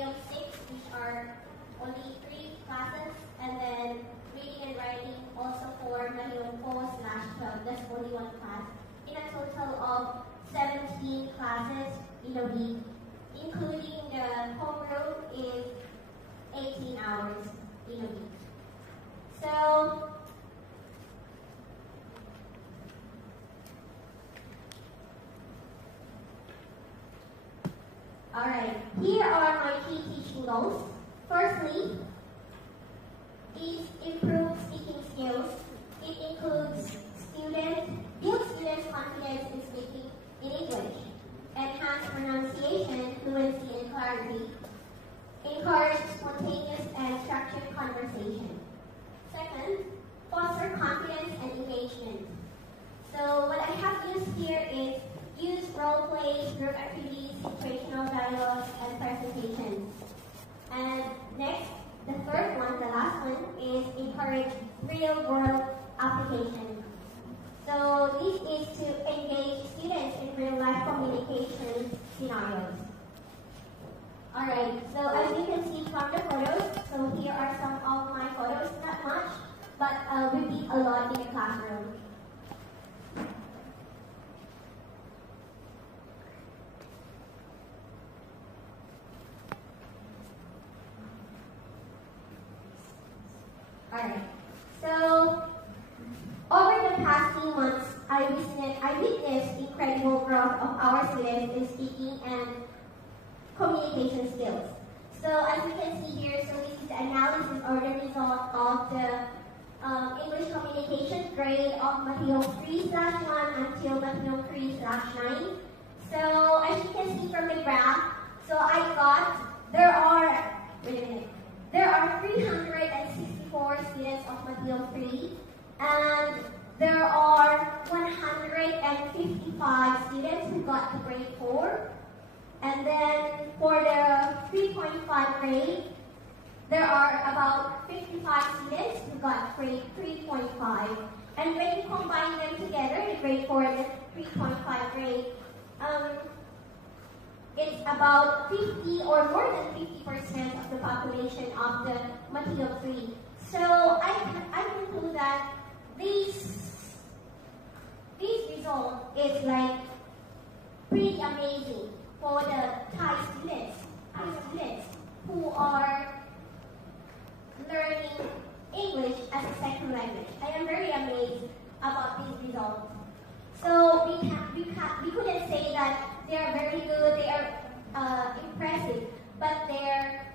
Mahiyong 6, which are only 3 classes, and then reading and writing also for Mahiyong 4/12, that's only 1 class, in a total of 17 classes in a week, including the homeroom is 18 hours in a week. So, alright, here are my key teaching goals. Firstly, is improve speaking skills. It includes build students' confidence in speaking in English, enhance pronunciation, fluency, and clarity, encourage spontaneous and structured conversation. Second, foster confidence and engagement. So what I have used here is use role plays, group activities, situational dialogues, and presentations. And next, the third one, the last one, is encourage real-world application. So this is to engage students in real-life communication scenarios. Alright, so as you can see from the photos, so here are some of my photos, not much, but repeat a lot in the classroom. Alright, so over the past few months, I witnessed incredible growth of our students in speaking and communication skills. So as you can see here, so this is the analysis or the result of the English communication grade of Mahiyong 3/1 until Mahiyong 3/9. So as you can see from the graph, so there are 364 students of Mahiyong 3, and there are 155 students who got to grade 4. And then for the 3.5 grade, there are about 55 students who got grade 3.5. And when you combine them together, the grade 4 and the 3.5 grade, it's about 50 or more than 50% of the population of the Mahiyong 3. So I conclude that this result is like pretty amazing for the Thai students who are learning English as a second language. I am very amazed about these results. So we couldn't say that they are very good, they are impressive, but their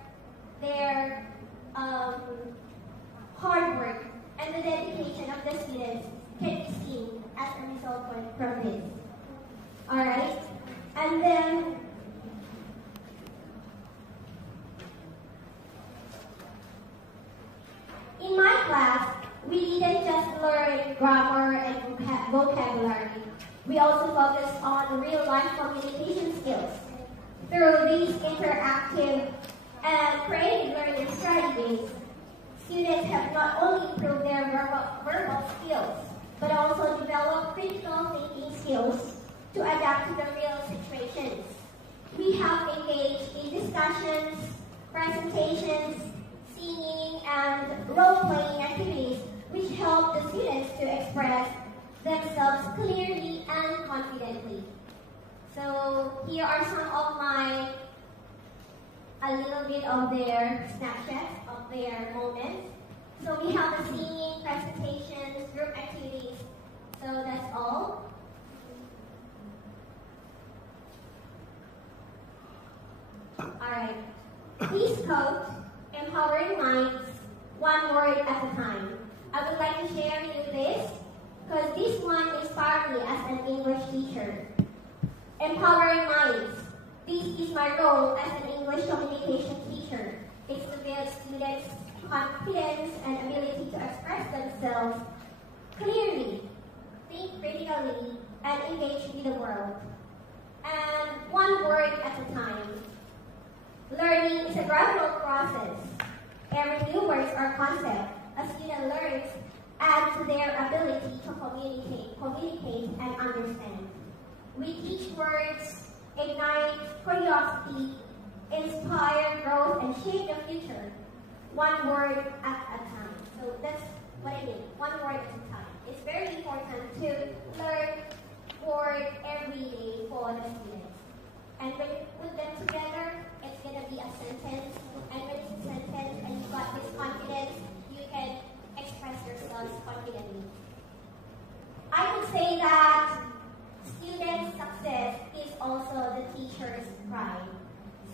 hard work and the dedication of the students can be seen as a result from this. Alright? And then, in my class, we didn't just learn grammar and vocabulary. We also focused on real-life communication skills. Through these interactive and creative learning strategies, students have not only improved their verbal skills, but also developed critical thinking skills to adapt to the real situations. We have engaged in discussions, presentations, singing, and role-playing activities which help the students to express themselves clearly and confidently. So here are some of a little bit of their snapshots of their moments. So we have the singing, presentations, group activities. So that's all. Alright, please quote, empowering minds, one word at a time. I would like to share with you this, because this one inspired me as an English teacher. Empowering minds. This is my role as an English communication teacher. It's to build students' confidence and ability to express themselves clearly, think critically, and engage with the world. And one word at a time. Learning is a gradual process. Every new word or concept a student learns adds to their ability to communicate and understand. We teach words, ignite curiosity, inspire growth, shape the future one word at a time. So that's what I mean, one word at a time. It's very important to learn word every day for the students. And when you put them together, it's going to be a sentence. And when it's a sentence and you've got this confidence, you can express yourselves confidently. I would say that student success is also the teacher's pride.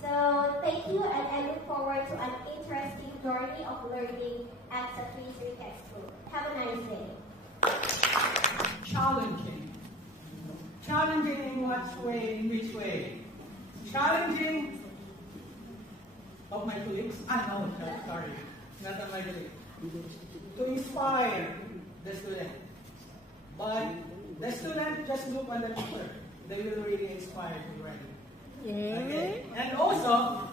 So thank you, and I look forward to an interesting journey of learning at Satri's Textbook. Have a nice day. Challenging. Challenging in what way? In which way? Challenging of my colleagues. No, sorry, not of my colleagues. To inspire the student. But the student just look on the teacher. They will really inspire you already. Okay. And also,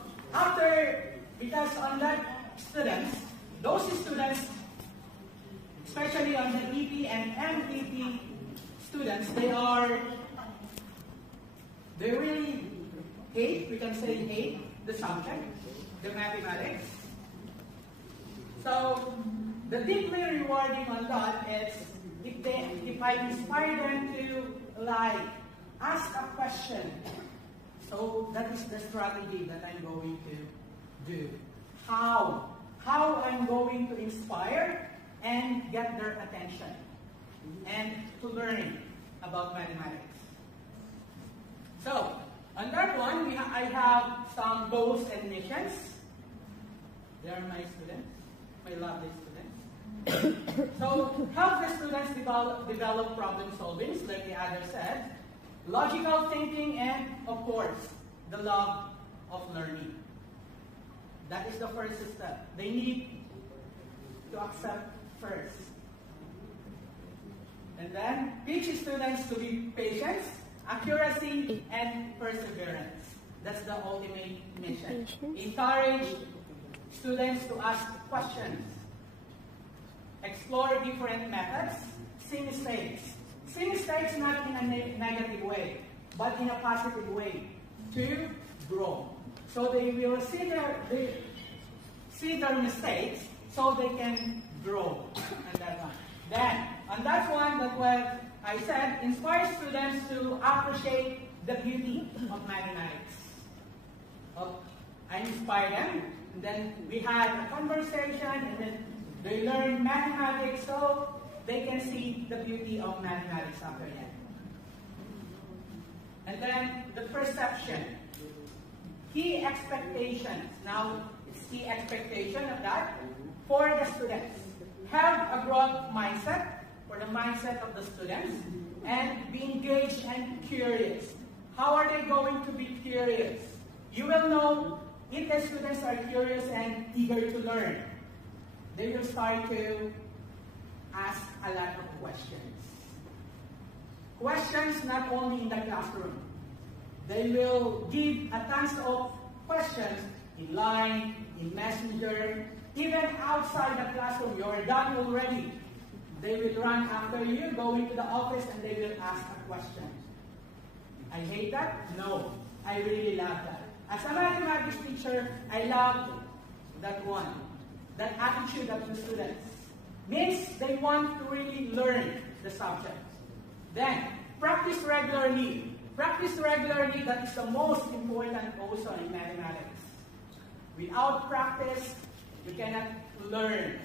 because on that those students, especially on the EP and MEP students, they really hate, we can say hate the subject, the mathematics. So, the deeply rewarding on that is if I inspire them to ask a question. So that is the strategy that I'm going to do. How I'm going to inspire and get their attention and to learn about mathematics. So on that one, I have some goals and missions. They are my students, my lovely students. So help the students develop problem solving, like the other said. Logical thinking, and of course, the love of learning. That is the first step. They need to accept first. And then teach students to be patient, accuracy, and perseverance. That's the ultimate mission. Encourage students to ask questions, explore different methods, see mistakes. See mistakes not in a negative way, but in a positive way, to grow. So they will see their mistakes, so they can grow on that one. Then, on that one, that's what I said, inspire students to appreciate the beauty of mathematics. I inspire them, and then we had a conversation, and then they learn mathematics, so they can see the beauty of mathematics after that. And then the perception. Key expectations. Now, it's key expectation of that for the students. Have a growth mindset for the mindset of the students and be engaged and curious. How are they going to be curious? You will know if the students are curious and eager to learn. They will start to ask a lot of questions. Questions not only in the classroom. They will give a tons of questions in line, in messenger, even outside the classroom. You're done already. They will run after you, go into the office, and they will ask a question. I hate that? No. I really love that. As a mathematics teacher, I love that one. That attitude of the students. Means they want to really learn the subject. Then, practice regularly. Practice regularly, that is the most important also in mathematics. Without practice, you cannot learn.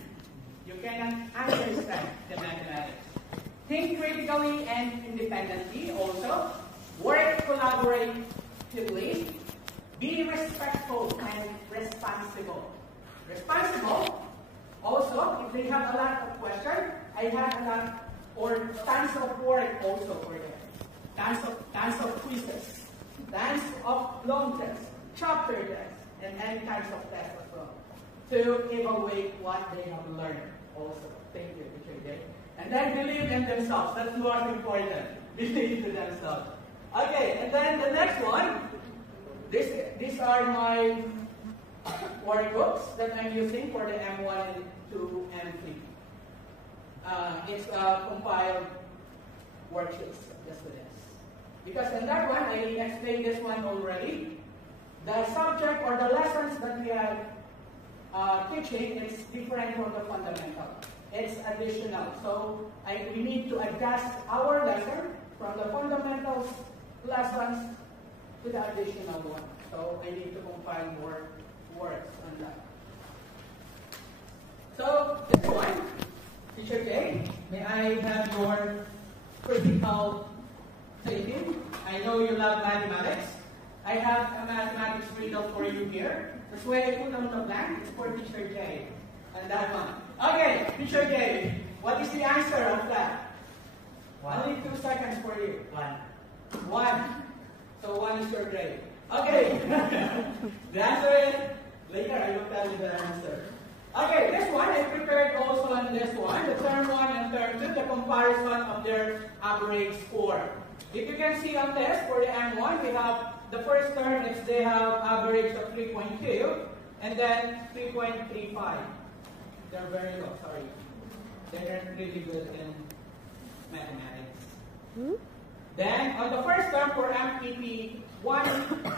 You cannot understand the mathematics. Think critically and independently also. Work collaboratively. Be respectful and responsible. Responsible, also, if they have a lot of questions, I have a lot, or tons of work also for them. Tons of quizzes, tons of long tests, chapter tests, and any kinds of tests as well, to evaluate what they have learned also. Thank you, Teacher Jay. And then believe in themselves. That's most important. Believe in themselves. Okay, and then the next one. These are my workbooks that I'm using for the M1 and 2 M3. It's compiled worksheets just for this. Because in that one, I explained this one already. The subject or the lessons that we have teaching is different from the fundamental. It's additional. So we need to adjust our lesson from the fundamentals lessons to the additional one. So I need to compile more words on that. So this one, Teacher Jay, may I have your critical thinking? I know you love mathematics. I have a mathematics riddle for you here. That's why I put on the blank. It's for Teacher Jay. And that one. Okay, Teacher Jay, what is the answer of that? Only 2 seconds for you. 1. 1. So 1 is your grade. Okay. The answer is, later I will tell you the answer. Okay, this one I prepared also on this one, the term 1 and term 2, the comparison of their average score. If you can see on this, for the M1, we have the first term, they have average of 3.2, and then 3.35. They're very low, sorry. They're not really good in mathematics. Then, on the first term for MPP 1/11,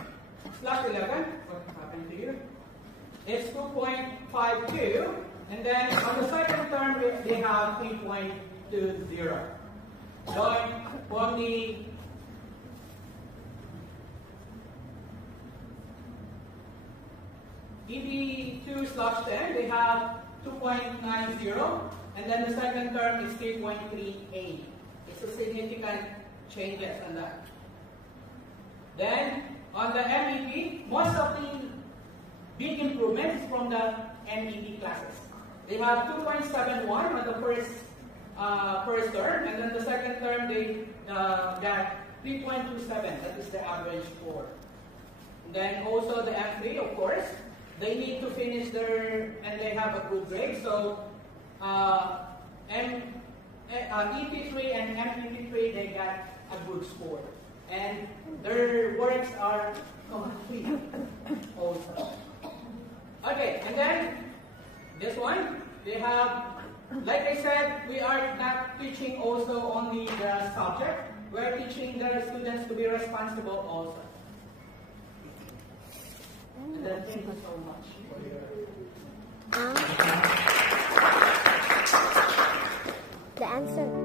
what happened to you? It's 2.52, and then on the second term, they have 3.20. So, on the EB2/10, they have 2.90, and then the second term is 3.38. It's a significant changes on that. Then, on the MEP, most of the big improvements from the MEP classes. They have 2.71 on the first term, and then the second term they got 3.27. That is the average score. And then also the M3, of course, they need to finish and they have a good grade. So EP3 and MEP3, they got a good score. And their works are complete also. Okay, and then this one, they have, like I said, we are not teaching also only the subject, we are teaching the students to be responsible also. And then thank you so much for your... The answer.